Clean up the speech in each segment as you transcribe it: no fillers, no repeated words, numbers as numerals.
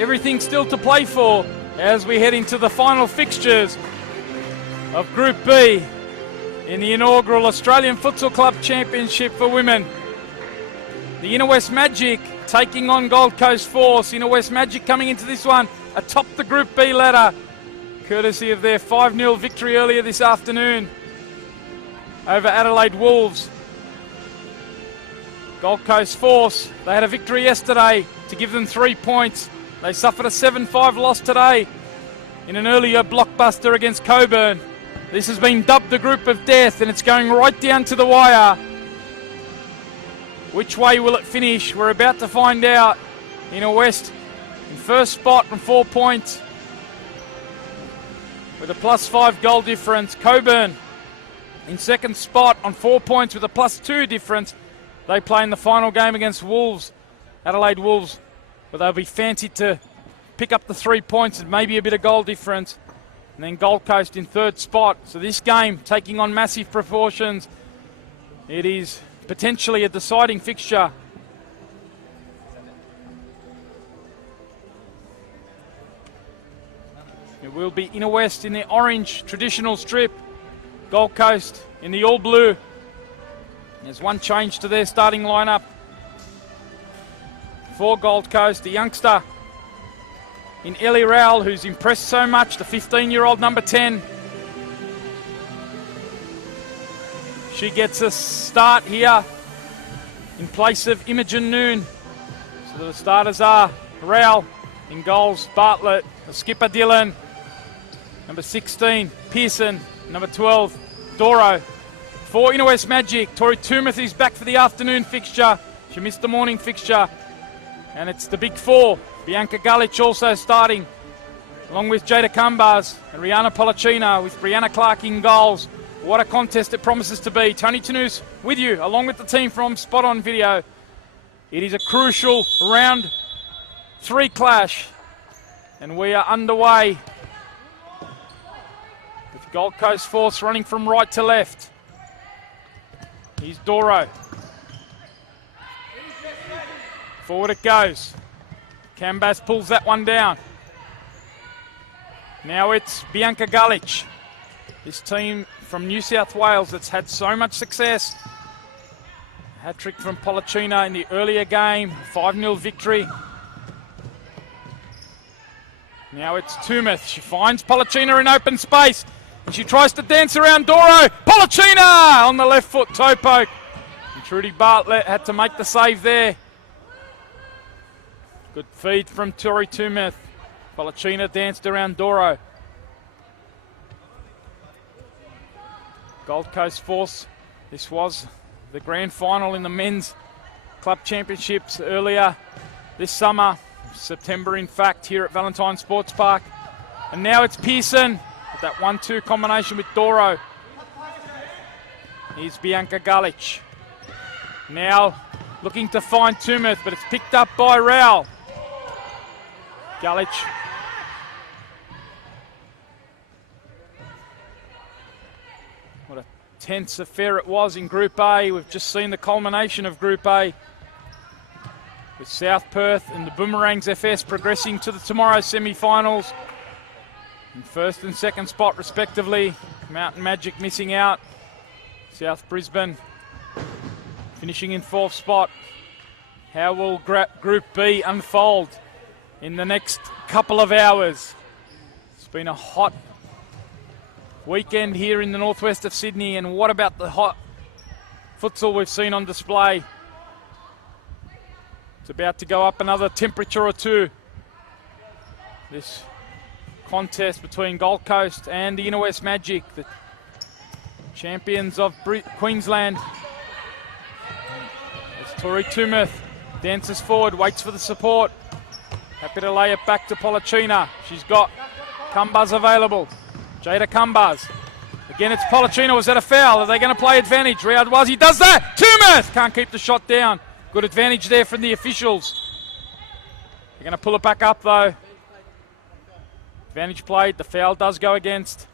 everything still to play for as we head into the final fixtures of Group B in the inaugural Australian Futsal Club Championship for Women. The Inner West Magic taking on Gold Coast Force. Inner West Magic coming into this one atop the Group B ladder, courtesy of their 5-0 victory earlier this afternoon over Adelaide Wolves. Gold Coast Force, they had a victory yesterday to give them 3 points. They suffered a 7-5 loss today in an earlier blockbuster against Coburn. This has been dubbed the Group of Death, and it's going right down to the wire. Which way will it finish? We're about to find out. Inner West in first spot on 4 points with a +5 goal difference. Coburn in second spot on 4 points with a +2 difference. They play in the final game against Wolves, Adelaide Wolves, where they'll be fancied to pick up the 3 points and maybe a bit of goal difference. And then Gold Coast in third spot. So this game taking on massive proportions. It is potentially a deciding fixture. It will be Inner West in the orange traditional strip, Gold Coast in the all blue. There's one change to their starting lineup for Gold Coast, the youngster in Ellie Rowell, who's impressed so much, the 15-year-old number 10. She gets a start here in place of Imogen Noon. So the starters are Rowell in goals, Bartlett, the skipper Dillon, number 16, Pearson, number 12, Doro. For Inner West Magic, Tori Toomuth is back for the afternoon fixture. She missed the morning fixture. And it's the big four. Bianca Gulich also starting, along with Jada Cumbars and Rihanna Polacina, with Brianna Clark in goals. What a contest it promises to be. Tony Tanous with you, along with the team from Spot On Video. It is a crucial round 3 clash, and we are underway with Gold Coast Force running from right to left. Here's Doro. Forward it goes. Cambas pulls that one down. Now it's Bianca Gulich. This team from New South Wales that's had so much success. Hat-trick from Polacina in the earlier game. 5-0 victory. Now it's Toomuth. She finds Polacina in open space. And she tries to dance around Doro. Polacina on the left foot toe poke. And Trudy Bartlett had to make the save there. Good feed from Tori Toomuth. Polacina danced around Doro. Gold Coast Force, this was the grand final in the men's club championships earlier this summer, September in fact, here at Valentine Sports Park. And now it's Pearson with that 1-2 combination with Doro. Here's Bianca Gulich. Now looking to find Toomuth, but it's picked up by Rowell. Gulich. What a tense affair it was in Group A. We've just seen the culmination of Group A, with South Perth and the Boomerangs FS progressing to the tomorrow's semi-finals. In first and second spot respectively. Mountain Magic missing out. South Brisbane finishing in fourth spot. How will Group B unfold in the next couple of hours? It's been a hot weekend here in the northwest of Sydney, and what about the hot futsal we've seen on display? It's about to go up another temperature or two. This contest between Gold Coast and the Inner West Magic, the champions of Queensland. It's Tori Toomuth, dances forward, waits for the support. Happy to lay it back to Polacina. She's got Cumbars available. Jada Cumbars. Again, it's Polacina. Was that a foul? Are they going to play advantage? Riadwazi does that. Toomuth can't keep the shot down. Good advantage there from the officials. They're going to pull it back up, though. Advantage played. The foul does go against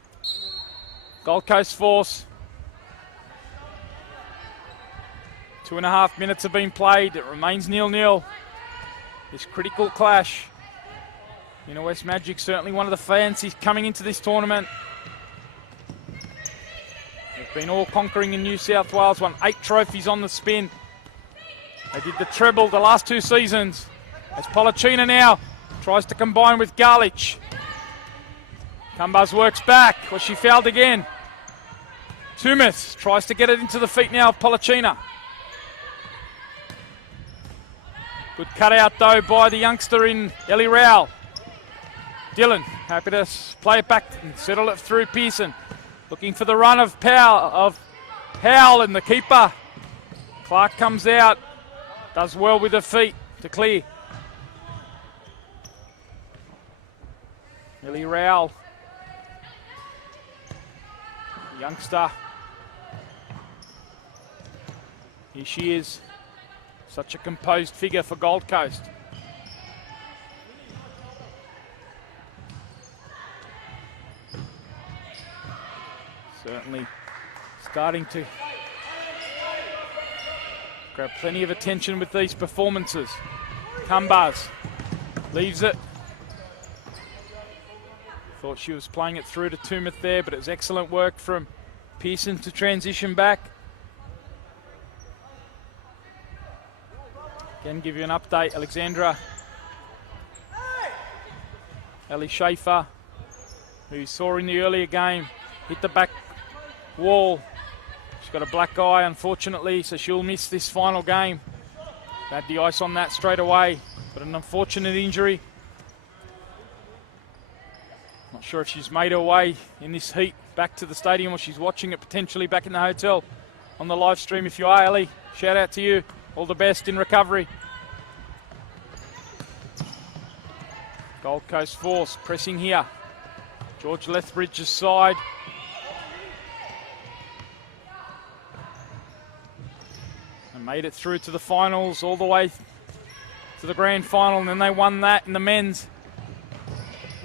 Gold Coast Force. 2.5 minutes have been played. It remains 0-0. This critical clash Inner West Magic, certainly one of the fancies coming into this tournament. They've been all conquering in New South Wales, won 8 trophies on the spin. They did the treble the last 2 seasons. As Polacina now tries to combine with Garlich. Cumbars works back, well, she fouled again. Tumith tries to get it into the feet now of Polacina. Good cutout though by the youngster in Ellie Rowell. Dillon happy to play it back and settle it through Pearson. Looking for the run of Powell and the keeper. Clark comes out, does well with her feet to clear. Ellie Rowell. Youngster. Here she is. Such a composed figure for Gold Coast. Certainly starting to grab plenty of attention with these performances. Cumbars leaves it. Thought she was playing it through to Tumith there, but it was excellent work from Pearson to transition back. Again, give you an update. Alexandra Ellie Schaefer, who you saw in the earlier game, hit the back wall. She's got a black eye, unfortunately, so she'll miss this final game. Had the ice on that straight away, but an unfortunate injury. Not sure if she's made her way in this heat back to the stadium or she's watching it potentially back in the hotel on the live stream. If you are, Ellie, shout out to you. All the best in recovery. Gold Coast Force pressing here. George Lethbridge's side. And made it through to the finals, all the way to the grand final, and then they won that in the men's.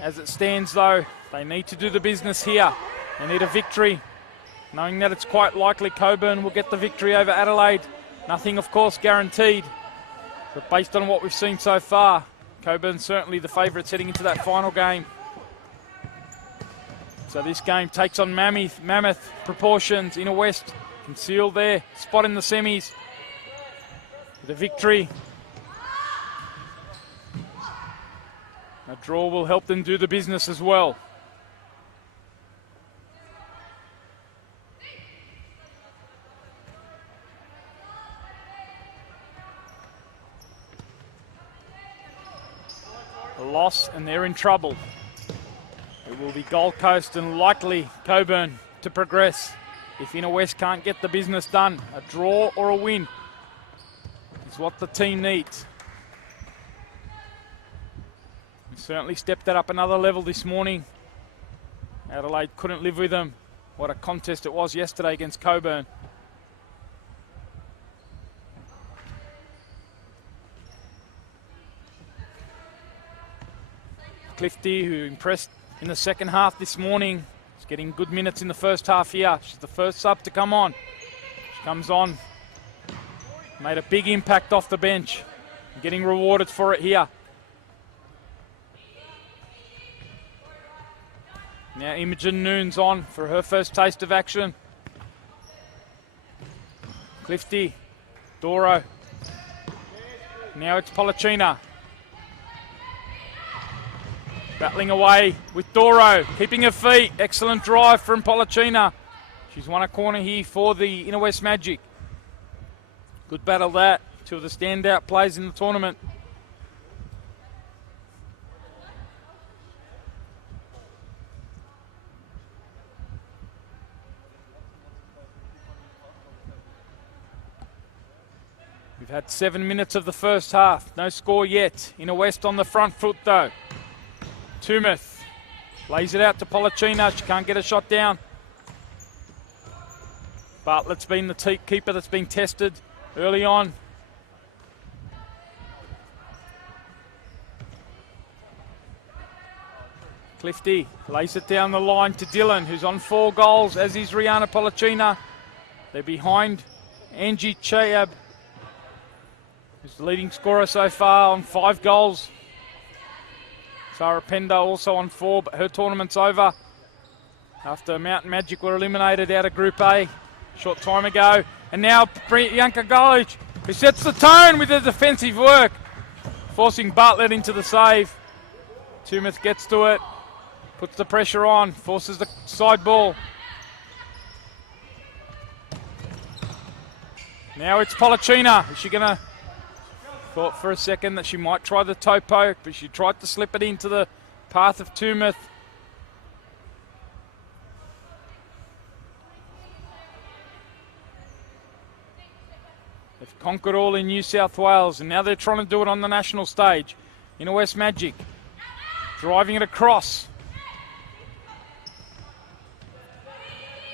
As it stands though, they need to do the business here. They need a victory, knowing that it's quite likely Coburn will get the victory over Adelaide. Nothing, of course, guaranteed, but based on what we've seen so far, Coburn's certainly the favourites heading into that final game. So this game takes on mammoth proportions. Inner West concealed their spot in the semis. The victory. A draw will help them do the business as well. A loss and they're in trouble. It will be Gold Coast and likely Coburn to progress if Inner West can't get the business done. A draw or a win is what the team needs. We certainly stepped that up another level this morning. Adelaide couldn't live with them. What a contest it was yesterday against Coburn. Clifty, who impressed in the second half this morning, is getting good minutes in the first half here. She's the first sub to come on. She comes on, made a big impact off the bench, getting rewarded for it here. Now Imogen Noon's on for her first taste of action. Clifty, Doro. Now it's Polacina. Battling away with Doro, keeping her feet. Excellent drive from Polacina. She's won a corner here for the Inner West Magic. Good battle that. Two of the standout players in the tournament. We've had 7 minutes of the first half. No score yet. Inner West on the front foot though. Tumith lays it out to Polacina. She can't get a shot down. Bartlett's been the keeper that's been tested early on. Clifty lays it down the line to Dillon, who's on 4 goals, as is Rihanna Polacina. They're behind Angie Chayab, who's the leading scorer so far on 5 goals. Sarah Pender also on 4, but her tournament's over after Mountain Magic were eliminated out of Group A short time ago. And now Bianca Golic, who sets the tone with her defensive work, forcing Bartlett into the save. Tumeth gets to it, puts the pressure on, forces the side ball. Now it's Polachina. Is she going to... Thought for a second that she might try the toe poke, but she tried to slip it into the path of Tumeth. They've conquered all in New South Wales, and now they're trying to do it on the national stage. Inner West Magic, driving it across.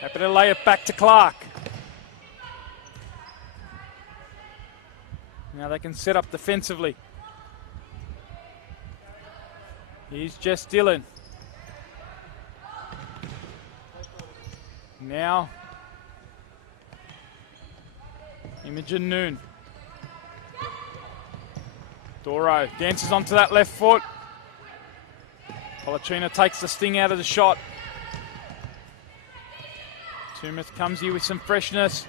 Happy to lay it back to Clark. Now they can set up defensively. Here's Jess Dillon. Now, Imogen Noon. Doro dances onto that left foot. Polachina takes the sting out of the shot. Tumeth comes here with some freshness.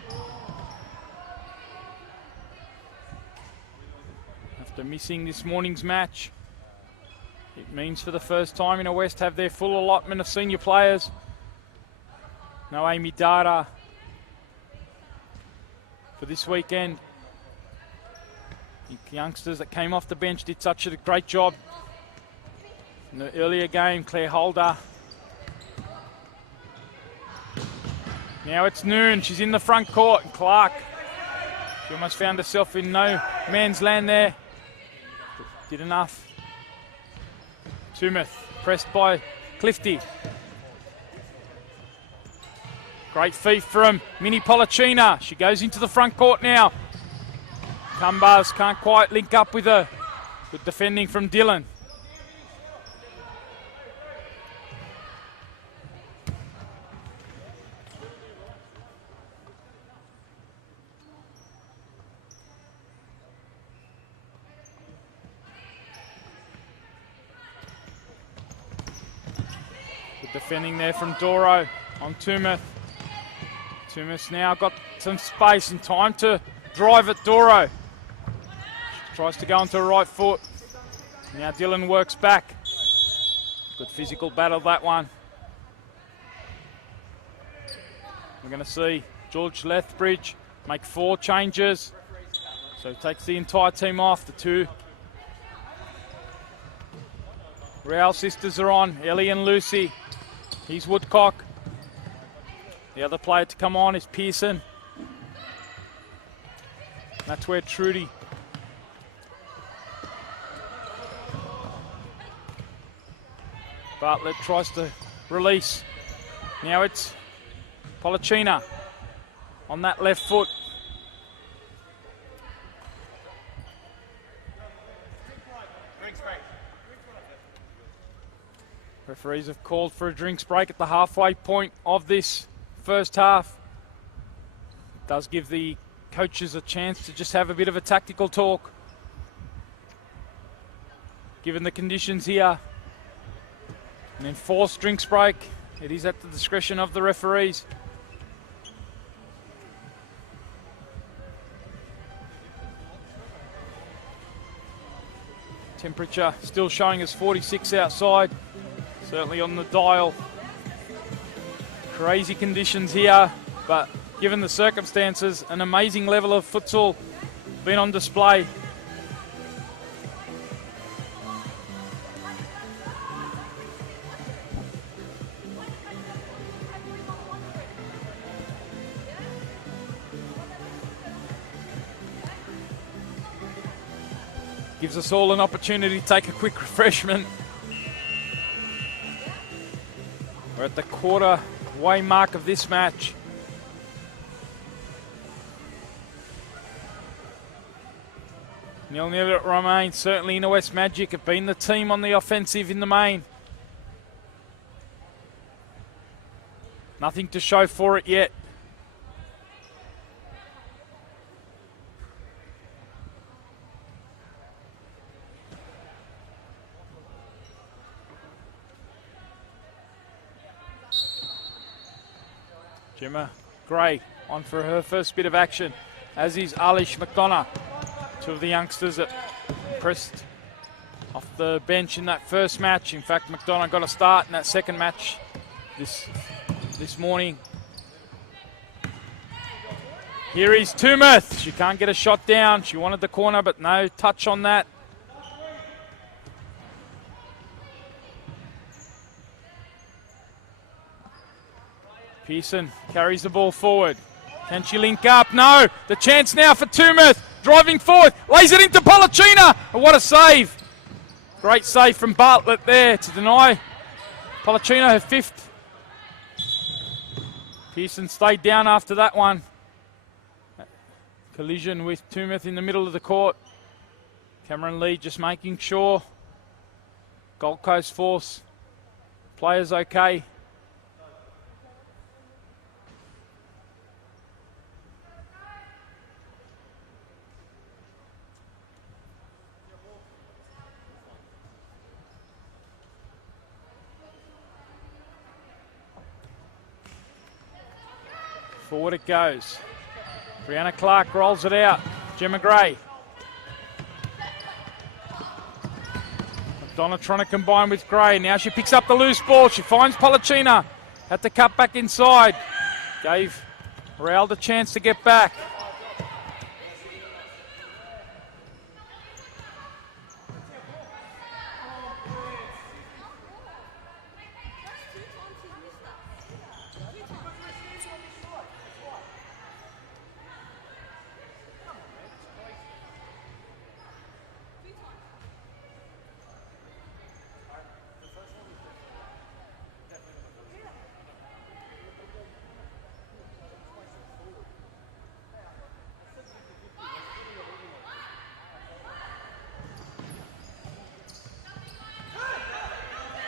After missing this morning's match, it means for the first time Inner West have their full allotment of senior players. No Amy Data for this weekend. The youngsters that came off the bench did such a great job. In the earlier game, Claire Holder. Now it's Noon, she's in the front court, and Clark, she almost found herself in no man's land there. Did enough. Tumeth, pressed by Clifty. Great feat from Minnie Polachina. She goes into the front court now. Cumbars can't quite link up with her. Good defending from Dillon. Defending there from Doro on Tumeth. Tumeth's now got some space and time to drive at Doro. She tries to go onto her right foot. Now Dillon works back. Good physical battle, that one. We're going to see George Lethbridge make 4 changes. So he takes the entire team off. The 2 Real sisters are on, Ellie and Lucy. He's Woodcock. The other player to come on is Pearson. That's where Trudy. Bartlett tries to release. Now it's Polachina on that left foot. Referees have called for a drinks break at the halfway point of this first half. It does give the coaches a chance to just have a bit of a tactical talk. Given the conditions here, an enforced drinks break, it is at the discretion of the referees. Temperature still showing us 46 outside. Certainly on the dial. Crazy conditions here, but given the circumstances, an amazing level of futsal been on display. Gives us all an opportunity to take a quick refreshment. We're at the quarter-way mark of this match. Nil-nil it remains. Certainly Inner West Magic have been the team on the offensive in the main. Nothing to show for it yet. Gemma Gray on for her first bit of action, as is Alish McDonough. Two of the youngsters that pressed off the bench in that first match. In fact, McDonough got a start in that second match this morning. Here is Tumeth. She can't get a shot down. She wanted the corner, but no touch on that. Pearson carries the ball forward. Can she link up? No. The chance now for Tumeth. Driving forward. Lays it into Polachina. And what a save. Great save from Bartlett there to deny Polachina her fifth. Pearson stayed down after that one. Collision with Tumeth in the middle of the court. Cameron Lee just making sure Gold Coast Force players okay. Forward it goes. Brianna Clark rolls it out. Gemma Gray. McDonough trying to combine with Gray. Now she picks up the loose ball. She finds Polachina. Had to cut back inside. Gave Raul the chance to get back.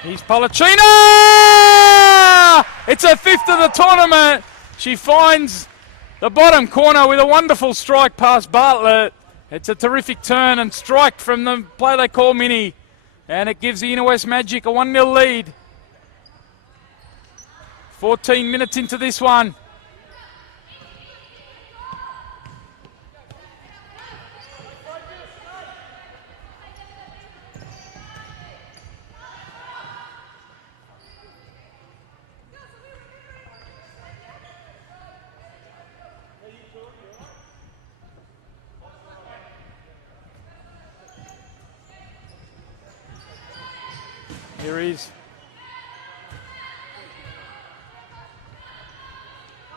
Here's Polachina! It's her fifth of the tournament. She finds the bottom corner with a wonderful strike past Bartlett. It's a terrific turn and strike from the player they call Minnie. And it gives the Inner West Magic a 1-0 lead. 14 minutes into this one. Here is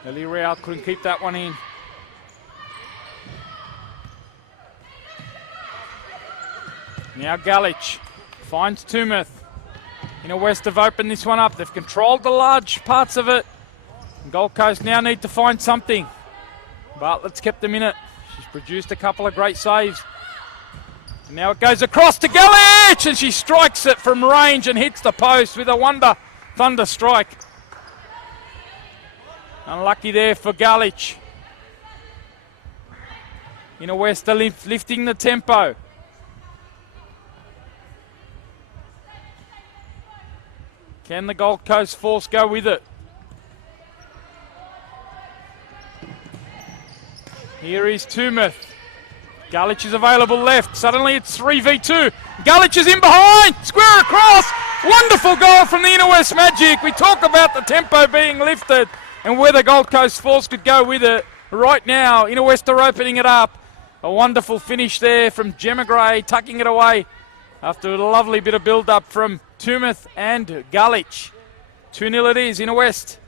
Ellie Rao, couldn't keep that one in. Now Galich finds Tumeth. Inner West have opened this one up. They've controlled the large parts of it. And Gold Coast now need to find something. Bartlett's kept them in it. She's produced a couple of great saves. And now it goes across to Galich, and she strikes it from range and hits the post with a thunder strike. Unlucky there for Galich. Inner West are lifting the tempo. Can the Gold Coast Force go with it? Here is Tumeth. Galich is available left. Suddenly it's 3v2. Galich is in behind. Square across. Wonderful goal from the Inner West Magic. We talk about the tempo being lifted and where the Gold Coast Force could go with it. Right now, Inner West are opening it up. A wonderful finish there from Gemma Gray, tucking it away after a lovely bit of build-up from Tumeth and Galich. 2-0 it is, Inner West.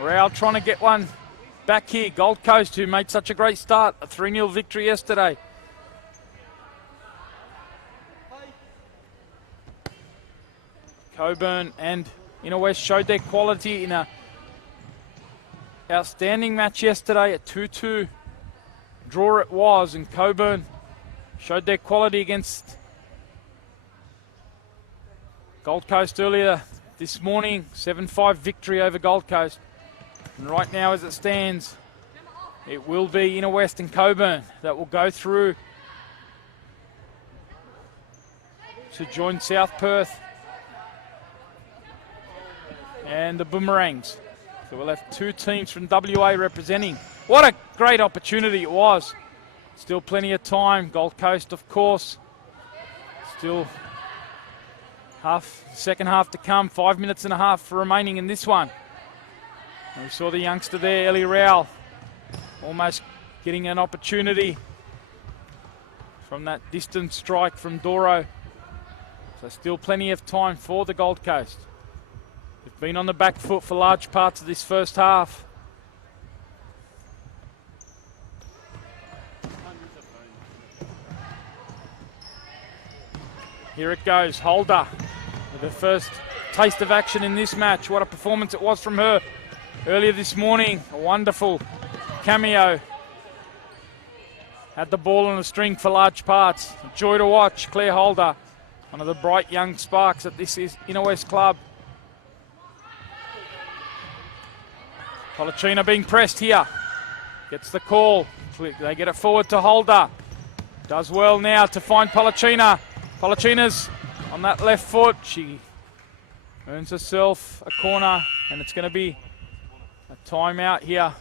Rao trying to get one back here. Gold Coast, who made such a great start. A 3-0 victory yesterday. Coburn and Inner West showed their quality in a outstanding match yesterday. A 2-2 draw it was, and Coburn showed their quality against Gold Coast earlier this morning. 7-5 victory over Gold Coast. And right now, as it stands, it will be Inner West and Coburn that will go through to join South Perth and the Boomerangs. So we'll have two teams from WA representing. What a great opportunity it was. Still plenty of time. Gold Coast, of course. Still second half to come. 5 minutes and a half remaining in this one. And we saw the youngster there, Ellie Rowell, almost getting an opportunity from that distant strike from Doro. So still plenty of time for the Gold Coast. They've been on the back foot for large parts of this first half. Here it goes, Holder with her first taste of action in this match. What a performance it was from her earlier this morning. A wonderful cameo. Had the ball on a string for large parts. A joy to watch. Claire Holder, one of the bright young sparks at this is Inner West club. Polachina being pressed here. Gets the call. They get it forward to Holder. Does well now to find Polachina. Polachina's on that left foot. She earns herself a corner, and it's going to be a timeout here.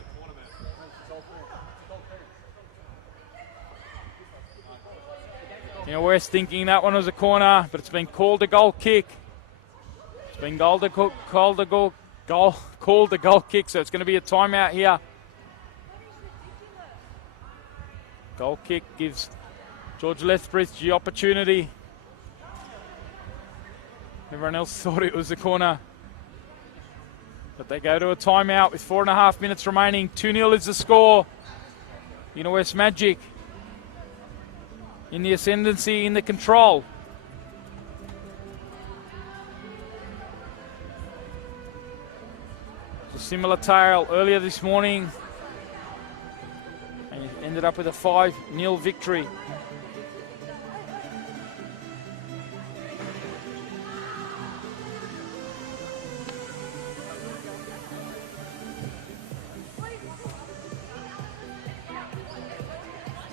Inner West thinking that one was a corner, but it's been called a goal kick. It's been called a goal kick, so it's going to be a timeout here. Goal kick gives George Lethbridge the opportunity. Everyone else thought it was a corner. But they go to a timeout with 4.5 minutes remaining. 2-0 is the score. Inner West Magic in the ascendancy, in the control. It's a similar tale earlier this morning. And ended up with a 5-0 victory.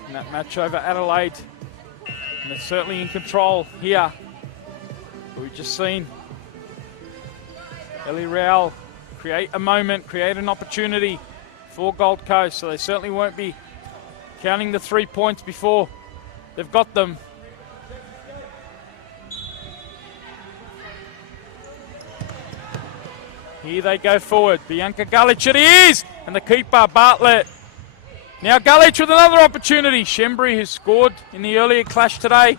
In that match over Adelaide. And they're certainly in control here. But we've just seen Ellie Rowell create a moment, create an opportunity for Gold Coast. So they certainly won't be counting the 3 points before they've got them. Here they go forward. Bianca Gullich, it is! And the keeper, Bartlett. Now Gullich with another opportunity. Shembry, who scored in the earlier clash today.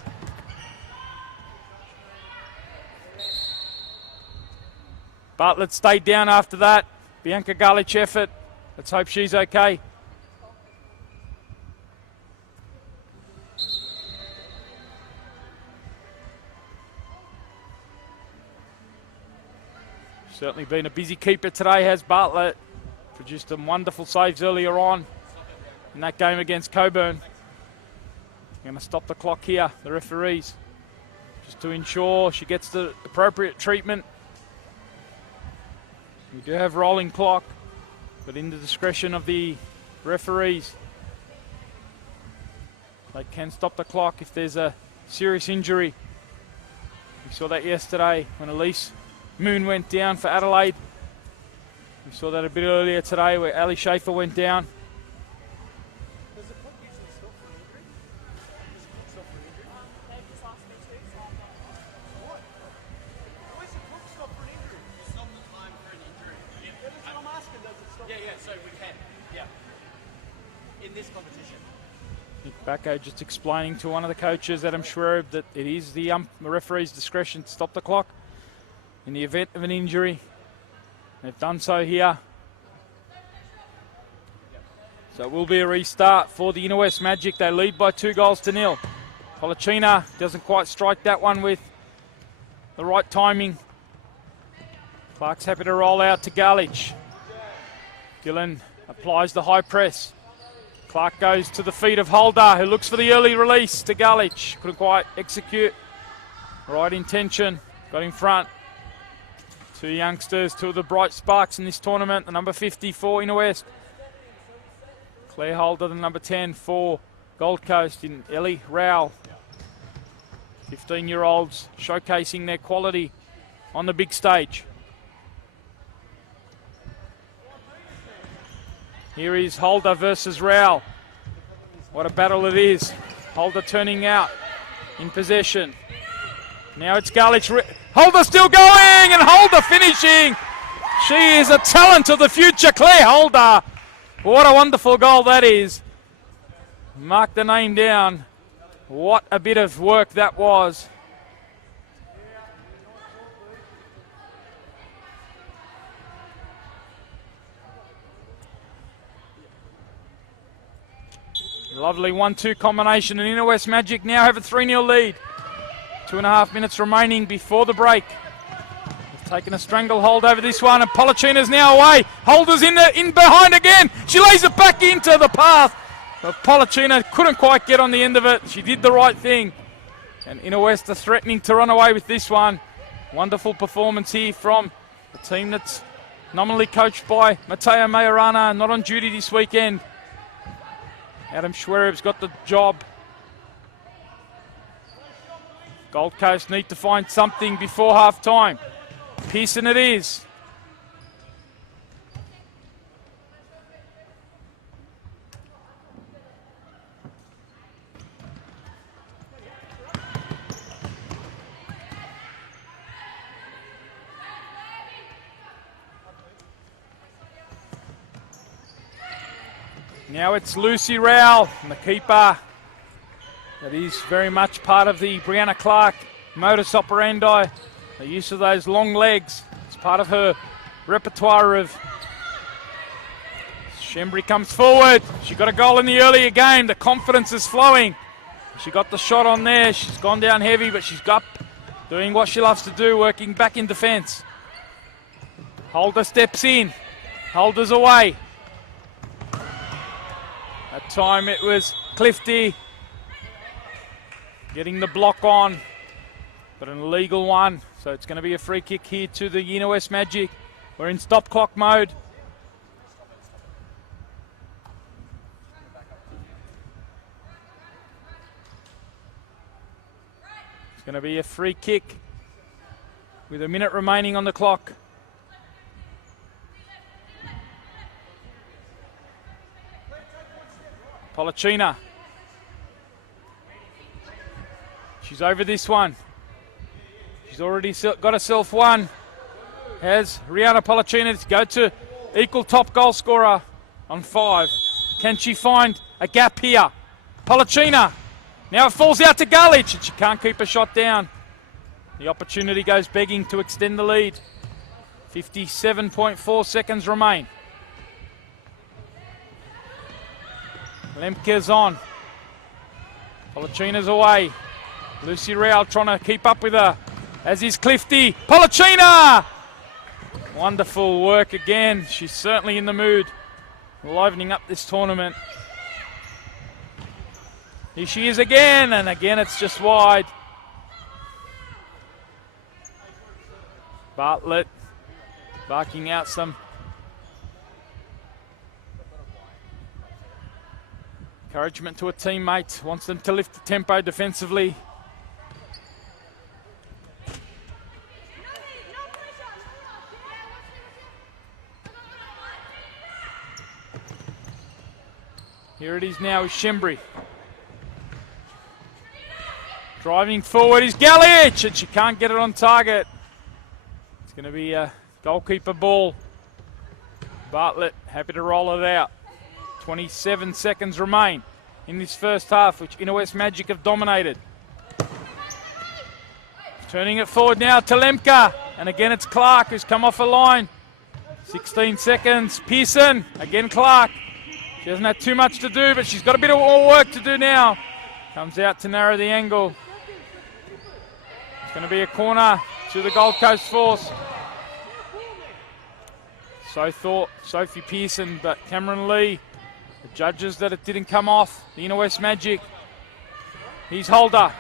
Bartlett stayed down after that. Bianca Gullich effort. Let's hope she's okay. Certainly been a busy keeper today, has Bartlett. Produced some wonderful saves earlier on in that game against Coburn. Going to stop the clock here, the referees, just to ensure she gets the appropriate treatment. We do have rolling clock, but in the discretion of the referees, they can stop the clock if there's a serious injury. We saw that yesterday when Elise Moon went down for Adelaide. We saw that a bit earlier today where Ali Schaefer went down. Does the clock usually stop for an injury? Does the clock stop for an injury? They've just asked me to, so I'm not. What? Where's the clock stop for an injury? You stop the time for an injury. Yeah, that's what I'm asking. Does it stop? Yeah, so we can. Yeah. In this competition. Nick Bacco just explaining to one of the coaches, Adam Schwerb, that it is the referee's discretion to stop the clock in the event of an injury. They've done so here. So it will be a restart for the Inner West Magic. They lead by 2-0. Polachina doesn't quite strike that one with the right timing. Clark's happy to roll out to Garlich. Gillen applies the high press. Clark goes to the feet of Holder, who looks for the early release to Garlich. Couldn't quite execute. Right intention, got in front. Two youngsters, two of the bright sparks in this tournament. The number 50 for Inner West. Claire Holder, the number 10 for Gold Coast in Ellie Rowell. 15-year-olds showcasing their quality on the big stage. Here is Holder versus Rowell. What a battle it is. Holder turning out in possession. Now it's Garlich. Holder still going, and Holder finishing. She is a talent of the future, Claire Holder. What a wonderful goal that is. Mark the name down. What a bit of work that was. Lovely 1-2 combination, and Inner West Magic now have a 3-0 lead. 2.5 minutes remaining before the break. They've taken a stranglehold over this one, and Polachina's now away. Holder's in behind again. She lays it back into the path, but Polachina couldn't quite get on the end of it. She did the right thing, and Inner West are threatening to run away with this one. Wonderful performance here from the team that's nominally coached by Matteo Majorana, not on duty this weekend. Adam Schwereb's got the job. Gold Coast need to find something before half time. Pearson it is. Now it's Lucy Rowell, the keeper. That is very much part of the Brianna Clark modus operandi. The use of those long legs. It's part of her repertoire of... Shembri comes forward. She got a goal in the earlier game. The confidence is flowing. She got the shot on there. She's gone down heavy, but she's up doing what she loves to do, working back in defence. Holder steps in. Holder's away. That time it was Clifty getting the block on, but an illegal one. So it's going to be a free kick here to the Inner West Magic. We're in stop clock mode. It's going to be a free kick with a minute remaining on the clock. Polachina. She's over this one. She's already got herself one. Has Rihanna Polachina to go to equal top goal scorer on 5. Can she find a gap here? Polachina. Now it falls out to Garlich, and she can't keep a shot down. The opportunity goes begging to extend the lead. 57.4 seconds remain. Lemke's on. Polachina's away. Lucy Rowell trying to keep up with her, as is Clifty. Polachina! Wonderful work again. She's certainly in the mood, livening up this tournament. Here she is again, and again it's just wide. Bartlett barking out some encouragement to a teammate, wants them to lift the tempo defensively. Here it is now with Shembri. Driving forward is Garlich, and she can't get it on target. It's going to be a goalkeeper ball. Bartlett happy to roll it out. 27 seconds remain in this first half, which Inner West Magic have dominated. Turning it forward now to Lemka, and again it's Clark who's come off a line. 16 seconds, Pearson, again Clark. She hasn't had too much to do, but she's got a bit of more work to do now. Comes out to narrow the angle. It's going to be a corner to the Gold Coast Force. So thought Sophie Pearson, but Cameron Lee, the judges that it didn't come off. The Inner West Magic. He's Holder.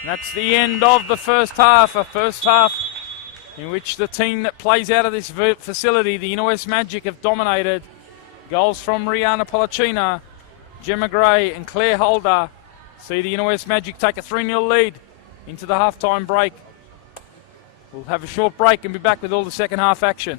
And that's the end of the first half. A first half in which the team that plays out of this facility, the Inner West Magic, have dominated. Goals from Rihanna Polacina, Gemma Gray and Claire Holder see the Inner West Magic take a 3-0 lead into the halftime break. We'll have a short break and be back with all the second half action.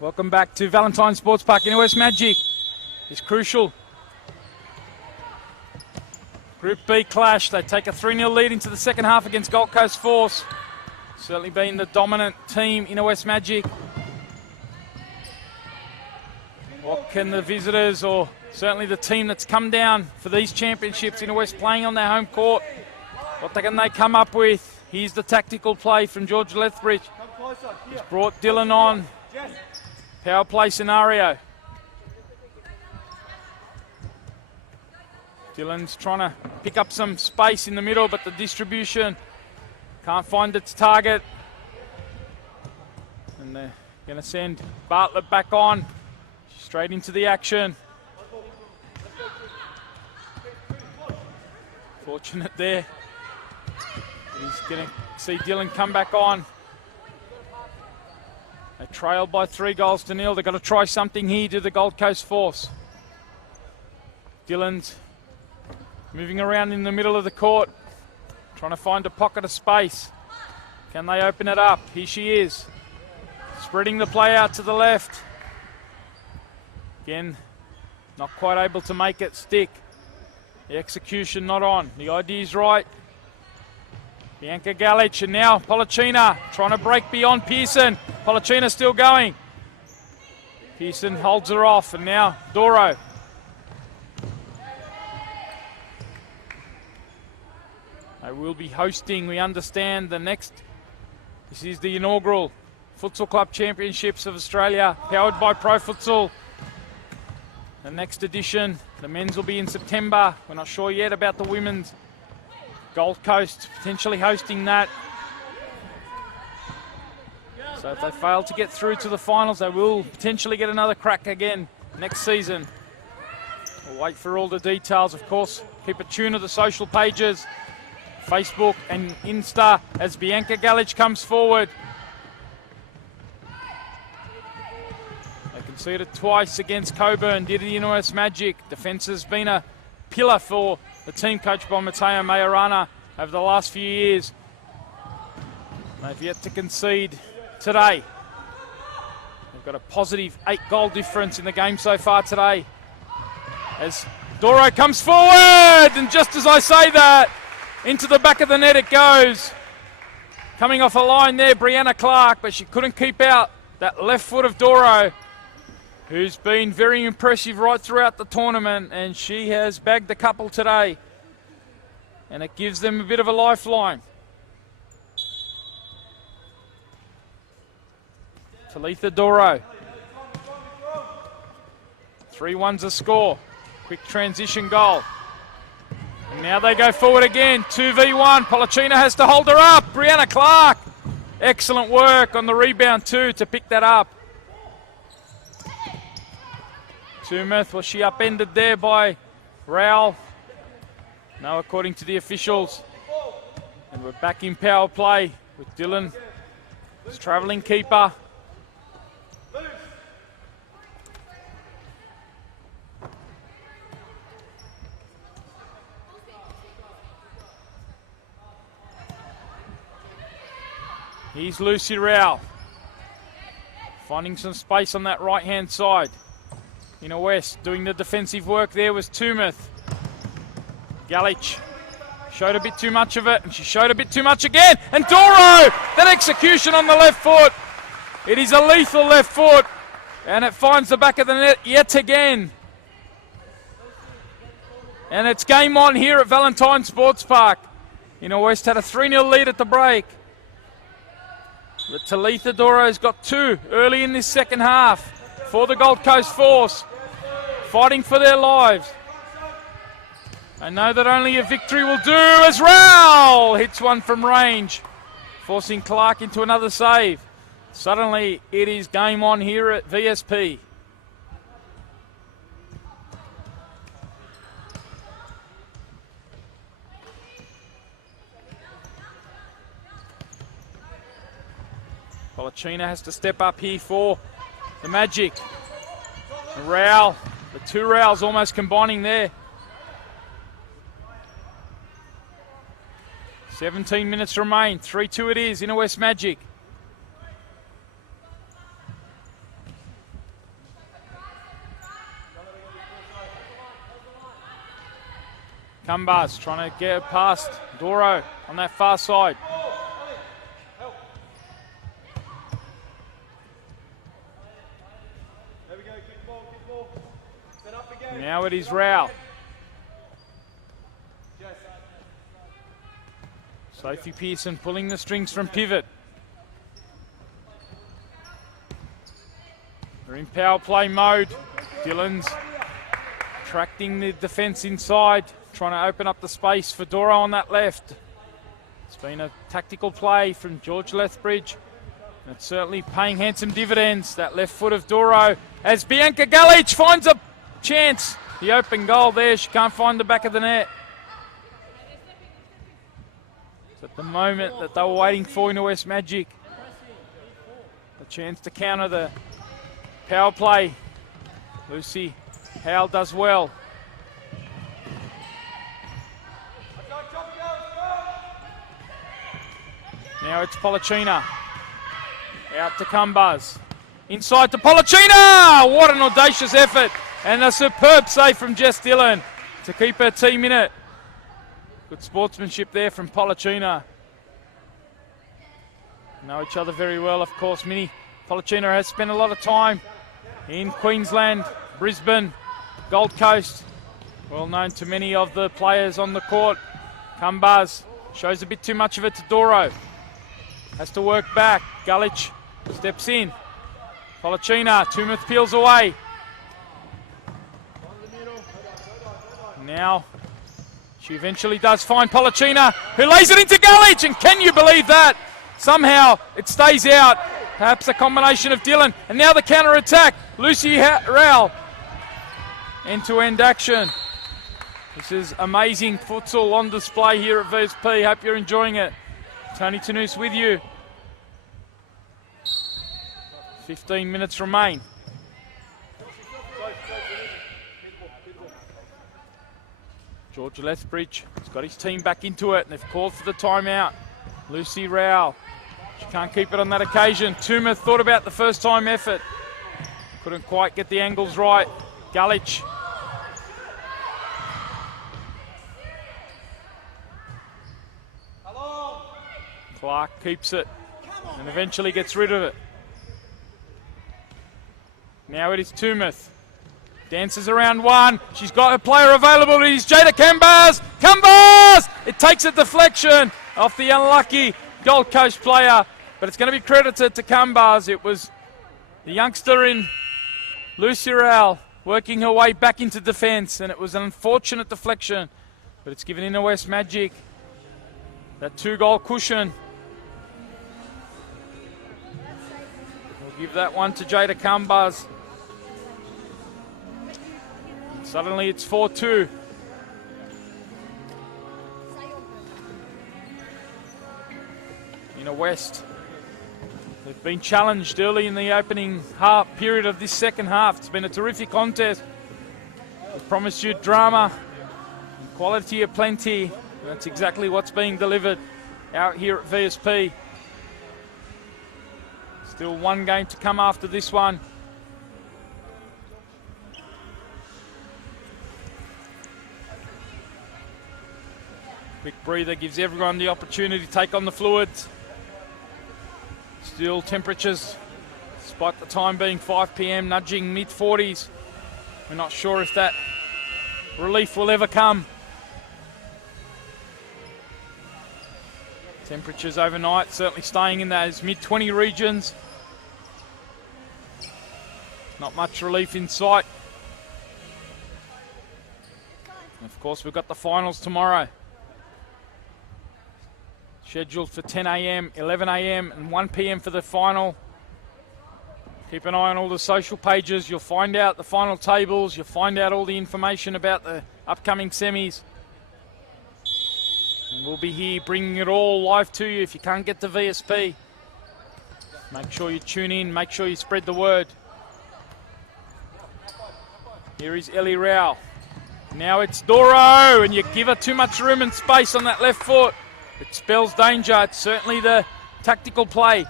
Welcome back to Valentine Sports Park. Inner West Magic is crucial. Group B clash. They take a 3-0 lead into the second half against Gold Coast Force. Certainly been the dominant team, Inner West Magic. What can the visitors, or certainly the team that's come down for these championships, Inner West playing on their home court, what can they come up with? Here's the tactical play from George Lethbridge. He's brought Dylan on. Power play scenario. Dylan's trying to pick up some space in the middle, but the distribution can't find its target. And they're going to send Bartlett back on, straight into the action. Fortunate there. He's going to see Dylan come back on. They trailed by 3-0. They've got to try something here to the Gold Coast Force. Dylan's moving around in the middle of the court, trying to find a pocket of space. Can they open it up? Here she is. Spreading the play out to the left. Again, not quite able to make it stick. The execution not on. The idea's right. Bianca Galich, and now Polacina trying to break beyond Pearson. Polacina still going. Pearson holds her off, and now Doro. They will be hosting, we understand, this is the inaugural Futsal Club Championships of Australia, powered by Pro Futsal. The next edition, the men's will be in September. We're not sure yet about the women's. Gold Coast potentially hosting that. So if they fail to get through to the finals, they will potentially get another crack again next season. We'll wait for all the details, of course. Keep it tuned to the social pages, Facebook and Insta, as Bianca Galich comes forward. They conceded twice against Coburn, did it in US Magic. Defence has been a pillar for the team coached by Matteo Majorana over the last few years. They've yet to concede today. They've got a positive 8-goal difference in the game so far today. As Doro comes forward, and just as I say that, into the back of the net it goes. Coming off a line there, Brianna Clark, but she couldn't keep out that left foot of Doro, who's been very impressive right throughout the tournament, and she has bagged a couple today. And it gives them a bit of a lifeline. Talitha Doro. 3-1's a score. Quick transition goal. And now they go forward again. 2v1. Polachina has to hold her up. Brianna Clark. Excellent work on the rebound too to pick that up. Tumeth, was she upended there by Rowell? No, according to the officials. And we're back in power play with Dylan, his travelling keeper. Here's Lucy Rowell, finding some space on that right-hand side. Inner West doing the defensive work there was Tumeth. Galich showed a bit too much of it, and she showed a bit too much again. And Doro, that execution on the left foot. It is a lethal left foot, and it finds the back of the net yet again. And it's game on here at Valentine Sports Park. Inner West had a 3-0 lead at the break. But Talitha Doro's got 2 early in this second half for the Gold Coast Force, fighting for their lives. I know that only a victory will do, as Rowell hits one from range, forcing Clark into another save. Suddenly it is game on here at VSP. Polachina has to step up here for the Magic. Rowell, the 2 Rowells almost combining there. 17 minutes remain, 3-2 it is, Inner West Magic. Cumbars trying to get past Doro on that far side. Now it is Rowell. Sophie Pearson pulling the strings from pivot. We're in power play mode. Dylan's tracting the defence inside, trying to open up the space for Doro on that left. It's been a tactical play from George Lethbridge. And it's certainly paying handsome dividends, that left foot of Doro, as Bianca Galich finds a chance. The open goal there, she can't find the back of the net. It's at the moment that they were waiting for in the West Magic. A chance to counter the power play. Lucy Howell does well. Now it's Polachina. Out to Cumbars. Inside to Polachina! What an audacious effort. And a superb save from Jess Dillon to keep her team in it. Good sportsmanship there from Polachina. Know each other very well, of course. Minnie Polachina has spent a lot of time in Queensland, Brisbane, Gold Coast. Well known to many of the players on the court. Cumbars shows a bit too much of it to Doro. Has to work back. Galich steps in. Polachina, Tumeth peels away. Now, she eventually does find Polachina, who lays it into Galich, and can you believe that? Somehow it stays out. Perhaps a combination of Dillon, and now the counter-attack. Lucy Rowell. End-to-end action. This is amazing futsal on display here at VSP. Hope you're enjoying it. Tony Tanous with you. 15 minutes remain. George Lethbridge has got his team back into it, and they've called for the timeout. Lucy Rowell, she can't keep it on that occasion. Toomer thought about the first time effort. Couldn't quite get the angles right. Galich. Clark keeps it and eventually gets rid of it. Now it is Tumeth. Dances around one. She's got a player available. It is Jada Kambars. Kambars! It takes a deflection off the unlucky Gold Coast player, but it's going to be credited to Kambars. It was the youngster in Lucy Rowell working her way back into defence, and it was an unfortunate deflection, but it's given Inner West Magic that 2-goal cushion. We'll give that one to Jada Kambars. Suddenly it's 4-2. Inner West. They've been challenged early in the opening half period of this second half. It's been a terrific contest. We've promised you drama and quality aplenty. And that's exactly what's being delivered out here at VSP. Still one game to come after this one. Quick breather gives everyone the opportunity to take on the fluids. Still temperatures, despite the time being 5 p.m, nudging mid-40s. We're not sure if that relief will ever come. Temperatures overnight certainly staying in those mid-20 regions. Not much relief in sight. And of course, we've got the finals tomorrow. Scheduled for 10 a.m, 11 a.m, and 1 p.m. for the final. Keep an eye on all the social pages. You'll find out the final tables. You'll find out all the information about the upcoming semis. And we'll be here bringing it all live to you. If you can't get to VSP, make sure you tune in. Make sure you spread the word. Here is Ellie Rowell. Now it's Doro, and you give her too much room and space on that left foot. It spells danger. It's certainly the tactical play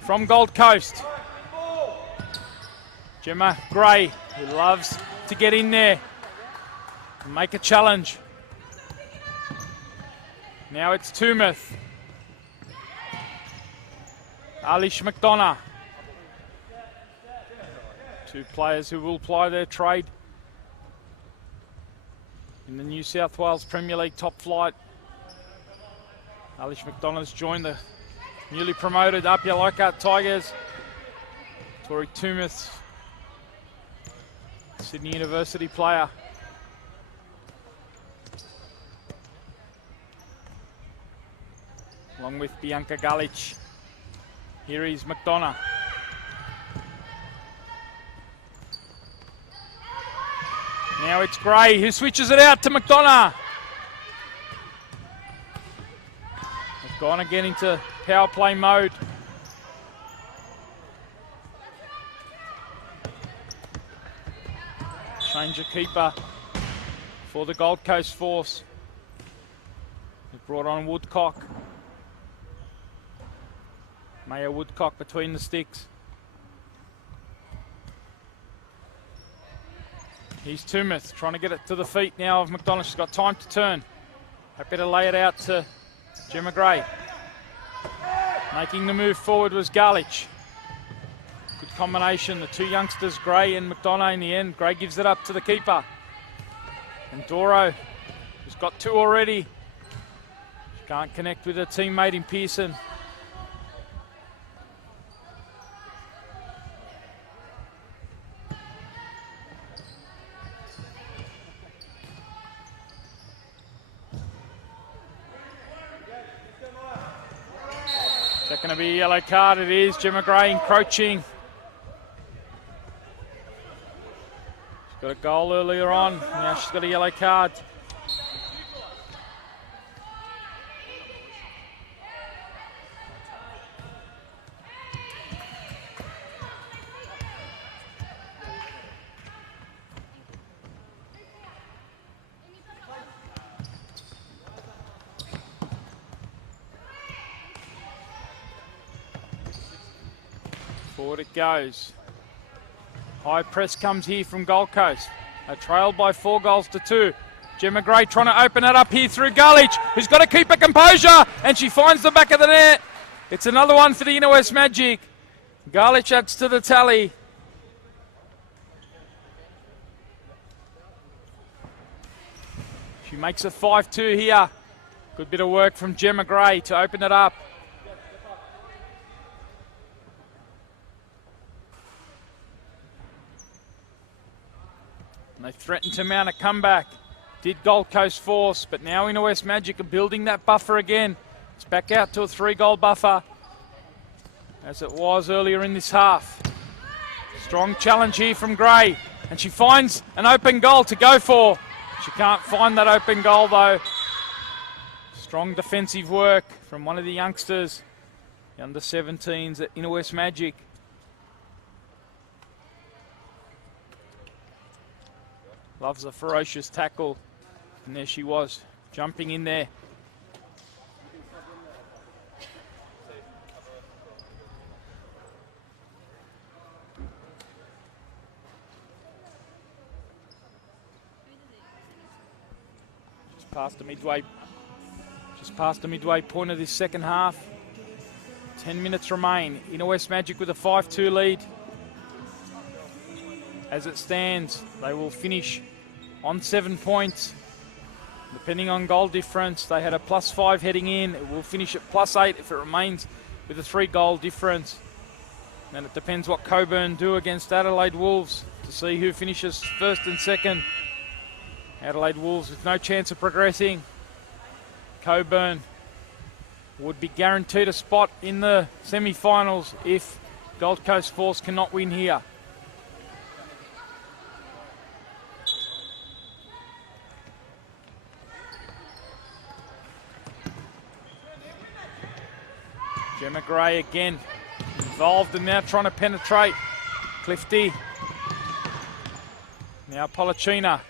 from Gold Coast. Gemma Gray, who loves to get in there and make a challenge. Now it's Tumeth. Alish McDonough. Two players who will ply their trade in the New South Wales Premier League top flight. Alish McDonough's joined the newly promoted Apia Leichhardt Tigers. Tori Tumeth, Sydney University player. Along with Bianca Galich. Here is McDonough. Now it's Gray who switches it out to McDonough. They've gone again into power play mode. Change of keeper for the Gold Coast Force. They've brought on Woodcock. Maya Woodcock between the sticks. Here's Tumeth trying to get it to the feet now of McDonough. She's got time to turn. Happy to lay it out to Gemma Gray. Making the move forward was Galich. Good combination, the two youngsters, Gray and McDonough in the end. Gray gives it up to the keeper. And Doro, who's got two already. She can't connect with her teammate in Pearson. that going to be a yellow card? It is. Gemma Gray encroaching. She's got a goal earlier on. Now she's got a yellow card. Forward it goes. High press comes here from Gold Coast. They trailed by 4 goals to 2. Gemma Gray trying to open it up here through Gullich, who's got to keep her composure, and she finds the back of the net. It's another one for the Inner West Magic. Gullich adds to the tally. She makes it 5-2 here. Good bit of work from Gemma Gray to open it up. They threatened to mount a comeback. Did Gold Coast force, but now Inner West Magic are building that buffer again. It's back out to a 3-goal buffer, as it was earlier in this half. Strong challenge here from Gray, and she finds an open goal to go for. She can't find that open goal though. Strong defensive work from one of the youngsters, the under-17s at Inner West Magic. Loves a ferocious tackle. And there she was, jumping in there. Just past the midway point of this second half. 10 minutes remain. Inner West Magic with a 5-2 lead. As it stands, they will finish on 7 points. Depending on goal difference, they had a +5 heading in. It will finish at +8 if it remains with a 3-goal difference. And it depends what Coburn do against Adelaide Wolves to see who finishes first and second. Adelaide Wolves with no chance of progressing. Coburn would be guaranteed a spot in the semi-finals if Gold Coast Force cannot win here. Gemma Gray again involved and now trying to penetrate. Clifty. Now Polachina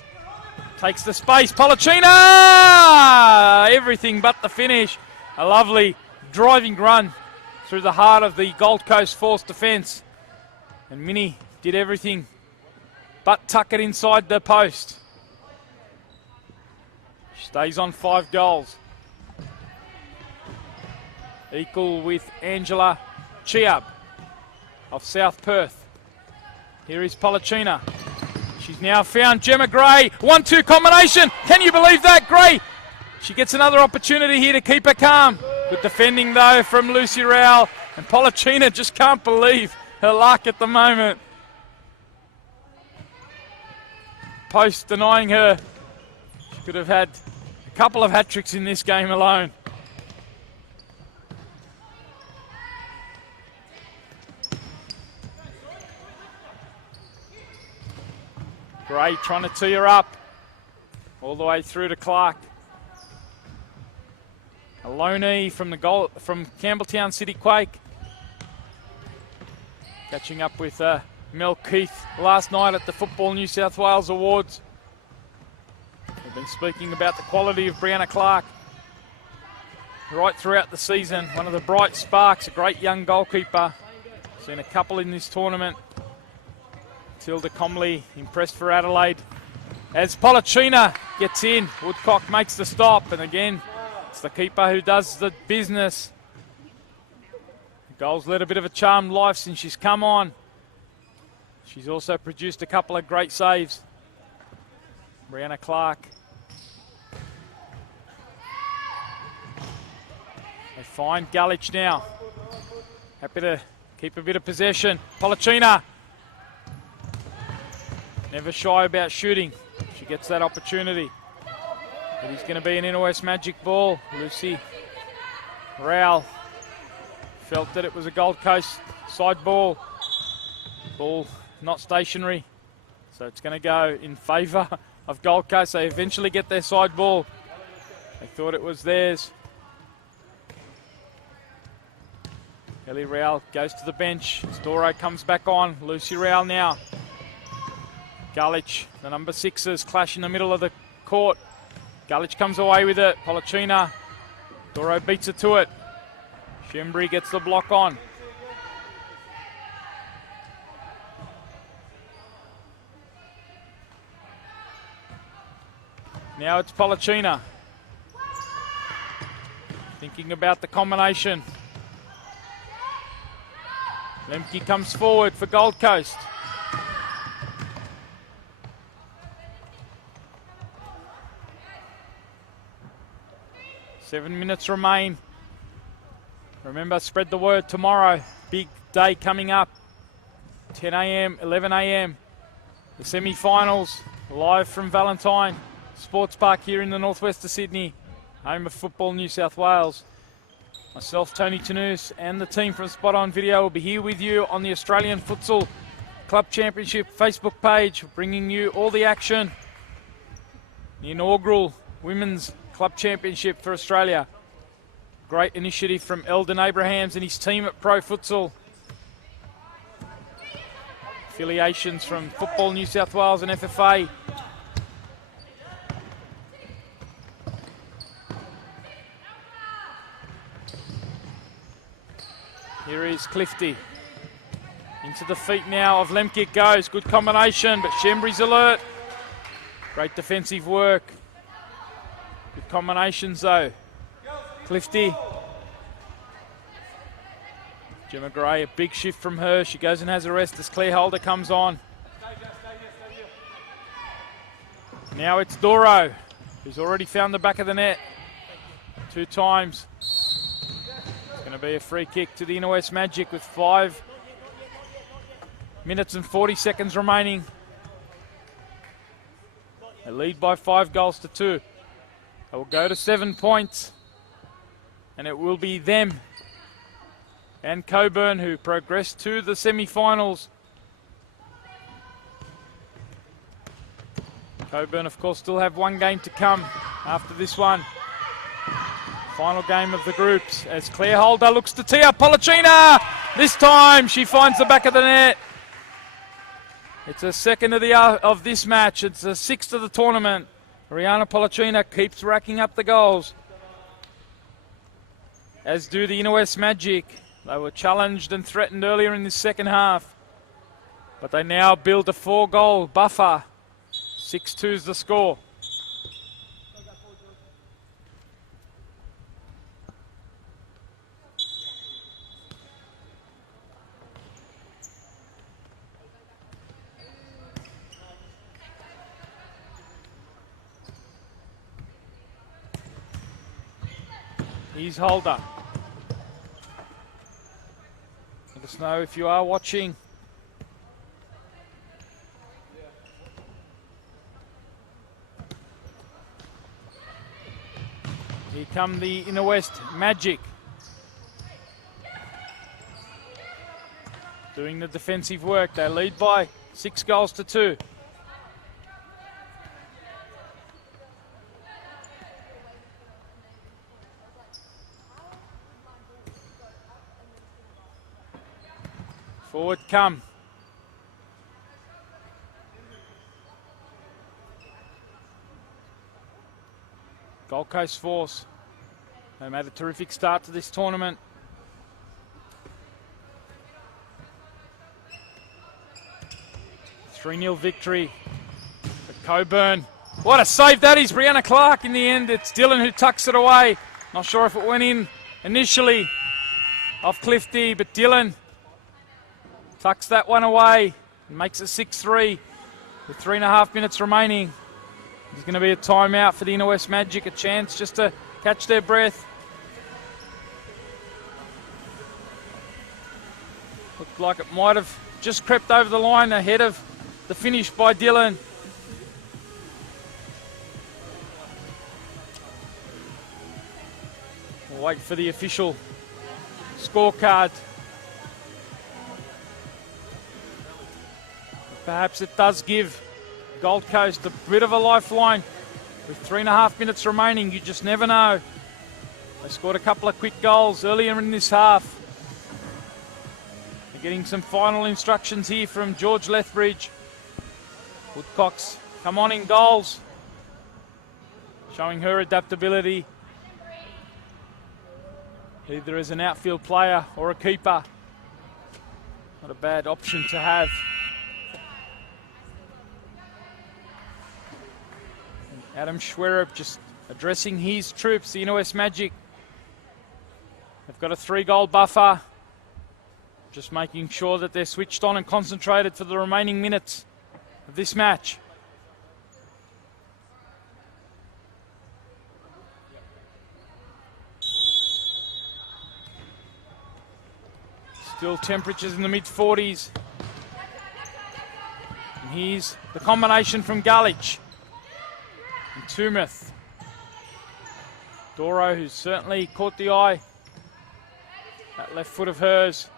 takes the space. Polachina! Everything but the finish. A lovely driving run through the heart of the Gold Coast Force defence. And Minnie did everything but tuck it inside the post. She stays on 5 goals. Equal with Angela Chiab of South Perth. Here is Polachina. She's now found Gemma Gray. 1-2 combination. Can you believe that? Gray. She gets another opportunity here to keep her calm. Good defending though from Lucy Rowell. And Polachina just can't believe her luck at the moment. Post denying her. She could have had a couple of hat-tricks in this game alone. Gray trying to tee her up all the way through to Clark. A loanee from the goal from Campbelltown City Quake. Catching up with Mel Keith last night at the Football New South Wales Awards. We've been speaking about the quality of Brianna Clark right throughout the season. One of the bright sparks, a great young goalkeeper. Seen a couple in this tournament. Tilda Comley impressed for Adelaide. As Polachina gets in, Woodcock makes the stop, and again, it's the keeper who does the business. The goal's led a bit of a charmed life since she's come on. She's also produced a couple of great saves. Brianna Clark. They find Gullich now. Happy to keep a bit of possession. Polachina. Never shy about shooting. She gets that opportunity. It is going to be an Inner West Magic ball. Lucy Rowell felt that it was a Gold Coast side ball. Ball not stationary, so it's going to go in favour of Gold Coast. They eventually get their side ball. They thought it was theirs. Ellie Rowell goes to the bench. Doro comes back on. Lucy Rowell now. Galich, the number 6s, clash in the middle of the court. Galich comes away with it. Polachina. Doro beats it to it. Shembri gets the block on. Now it's Polachina. Thinking about the combination. Lemke comes forward for Gold Coast. Seven minutes remain. Remember, spread the word tomorrow. Big day coming up. 10 a.m, 11 a.m. The semi-finals live from Valentine Sports Park here in the northwest of Sydney, home of Football New South Wales. Myself, Tony Tanous, and the team from Spot On Video will be here with you on the Australian Futsal Club Championship Facebook page, bringing you all the action. The inaugural Women's Club Championship for Australia. Great initiative from Eldon Abrahams and his team at Pro Futsal. Affiliations from Football New South Wales and FFA. Here is Clifty. Into the feet now of Lemke it goes. Good combination, but Shembri's alert. Great defensive work. Good combinations though. Clifty. Gemma Gray, a big shift from her. She goes and has a rest as Claire Holder comes on. Now it's Doro, who's already found the back of the net 2 times. It's going to be a free kick to the Inner West Magic with 5 minutes and 40 seconds remaining. They lead by 5 goals to 2. They will go to 7 points. And it will be them and Coburn who progress to the semi-finals. Coburn, of course, still have 1 game to come after this one. Final game of the groups as Claire Holder looks to tee up Polachina. This time she finds the back of the net. It's a second of this match. It's the 6th of the tournament. Rihanna Polachina keeps racking up the goals, as do the Inner West Magic. They were challenged and threatened earlier in the second half, but they now build a 4-goal buffer. 6-2 is the score. Here's Holder. Let us know if you are watching. Here come the Inner West Magic. Doing the defensive work. They lead by 6 goals to 2. Forward come. Gold Coast Force. They made a terrific start to this tournament. A 3-0 victory for Coburn. What a save that is, Brianna Clark in the end. It's Dylan who tucks it away. Not sure if it went in initially off Clifty, but Dylan tucks that one away and makes it 6-3 with 3.5 minutes remaining. There's going to be a timeout for the Inner West Magic, a chance just to catch their breath. Looked like it might have just crept over the line ahead of the finish by Dylan. We'll wait for the official scorecard. Perhaps it does give Gold Coast a bit of a lifeline. With 3.5 minutes remaining, you just never know. They scored a couple of quick goals earlier in this half. They're getting some final instructions here from George Lethbridge. Woodcock's come on in goals, showing her adaptability, either as an outfield player or a keeper. Not a bad option to have. Adam Schwerup just addressing his troops, the Inner West Magic. They've got a 3-goal buffer. Just making sure that they're switched on and concentrated for the remaining minutes of this match. Still temperatures in the mid-40s. And here's the combination from Galich and Tumeth. Doro, who's certainly caught the eye. That left foot of hers.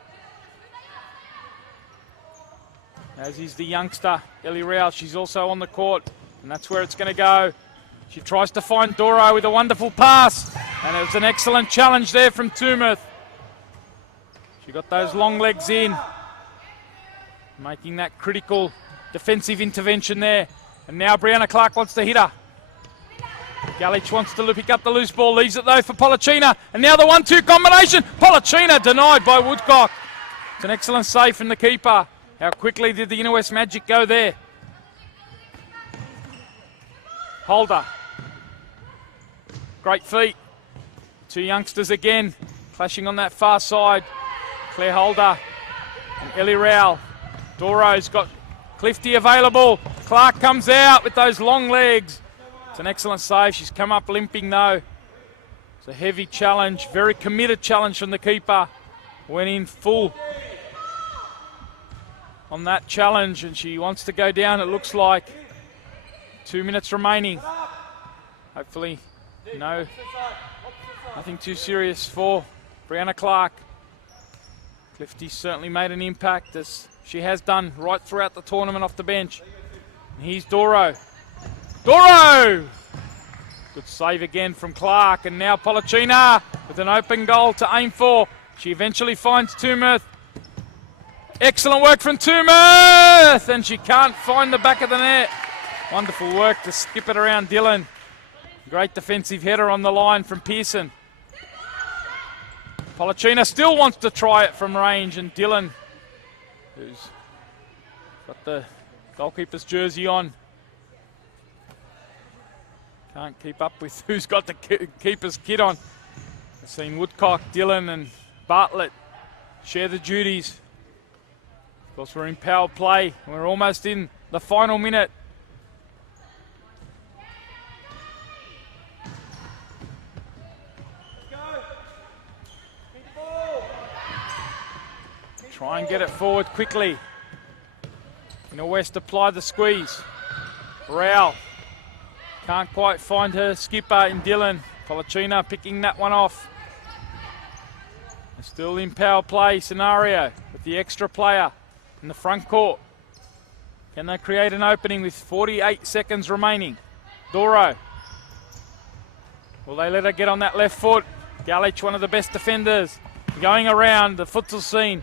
As is the youngster, Ellie Rao. She's also on the court, and that's where it's going to go. She tries to find Doro with a wonderful pass, and it was an excellent challenge there from Tumeth. She got those long legs in, making that critical defensive intervention there. And now Brianna Clark wants to hit her. Galich wants to pick up the loose ball, leaves it though for Polachina. And now the 1-2 combination. Polachina denied by Woodcock. It's an excellent save from the keeper. How quickly did the Inner West Magic go there? Holder. Great feet. Two youngsters again, clashing on that far side. Claire Holder and Ellie Rowell. Doro's got Clifty available. Clark comes out with those long legs. It's an excellent save. She's come up limping though. It's a heavy challenge, very committed challenge from the keeper. Went in full on that challenge and she wants to go down, it looks like. 2 minutes remaining. Hopefully, nothing too serious for Brianna Clark. Clifty certainly made an impact, as she has done right throughout the tournament off the bench. And here's Doro. Doro! Good save again from Clark, and now Polachina with an open goal to aim for. She eventually finds Tumeth. Excellent work from Tumeth! And she can't find the back of the net. Wonderful work to skip it around Dillon. Great defensive header on the line from Pearson. Polachina still wants to try it from range, and Dillon, who's got the goalkeeper's jersey on, can't keep up with who's got the keeper's kit on. I've seen Woodcock, Dillon and Bartlett share the duties. Of course, we're in power play. We're almost in the final minute. Try and get it forward quickly. Inner West apply the squeeze. Rowell can't quite find her skipper in Dillon. Polachina picking that one off. They're still in power play scenario with the extra player in the front court. Can they create an opening with 48 seconds remaining? Doro. Will they let her get on that left foot? Galich, one of the best defenders, going around the futsal scene.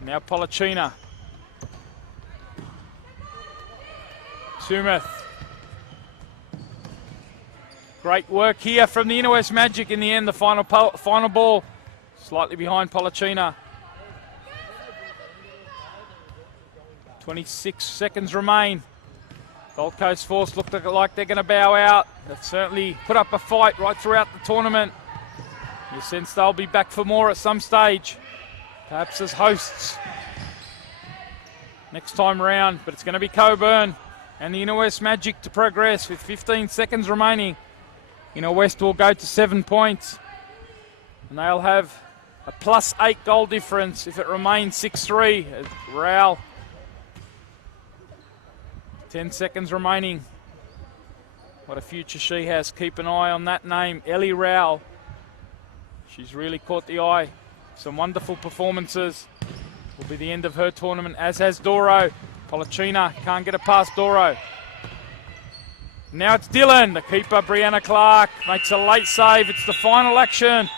Now Polachina. Tumeth. Great work here from the Inner West Magic in the end. The final ball slightly behind Polachina. 26 seconds remain. Gold Coast Force look like they're going to bow out. They've certainly put up a fight right throughout the tournament. You sense they'll be back for more at some stage. Perhaps as hosts next time round, but it's going to be Coburn and the Inner West Magic to progress with 15 seconds remaining. Inner West will go to 7 points, and they'll have a +8 goal difference if it remains 6-3. Rowell, 10 seconds remaining. What a future she has. Keep an eye on that name, Ellie Rowell. She's really caught the eye. Some wonderful performances. Will be the end of her tournament, as has Doro. Policina can't get it past Doro. Now it's Dylan. The keeper, Brianna Clark, makes a late save. It's the final action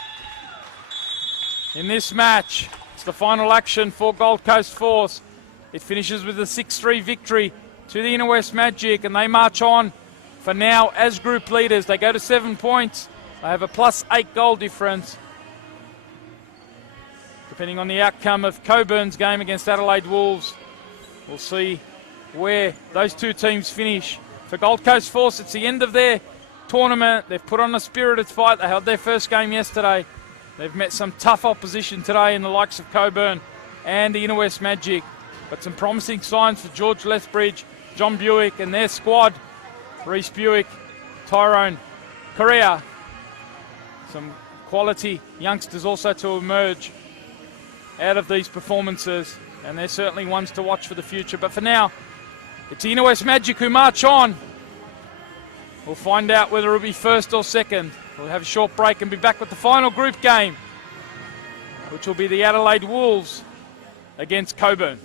in this match. It's the final action for Gold Coast Force. It finishes with a 6-3 victory to the Inner West Magic, and they march on for now as group leaders. They go to 7 points. They have a +8 goal difference. Depending on the outcome of Coburn's game against Adelaide Wolves, we'll see where those two teams finish. For Gold Coast Force, it's the end of their tournament. They've put on a spirited fight. They held their first game yesterday. They've met some tough opposition today in the likes of Coburn and the Inner West Magic. But some promising signs for George Lethbridge, John Buick and their squad. Reece Buick, Tyrone Correa. Some quality youngsters also to emerge out of these performances. And they're certainly ones to watch for the future. But for now, it's the Inner West Magic who march on. We'll find out whether it'll be first or second. We'll have a short break and be back with the final group game, which will be the Adelaide Wolves against Coburn.